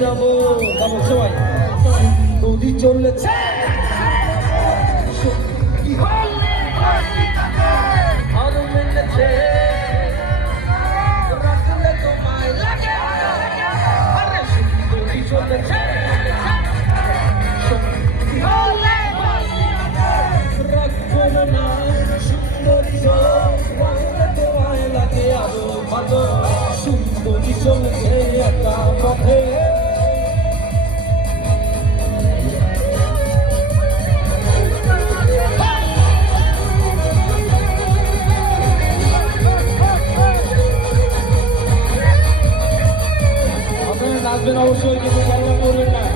যাবো যাবো সবাই নদী চলেছে আরো মিলেছে রাখলে তোমায় লাগে আরে নদী চলেছে রাখবো না সুন্দরী রাখলে তোমায় লাগে আরো ভালো সুন্দরী চলেছে একা পথে নাচবেন অবশ্যই, কিন্তু খেলা করবেন না।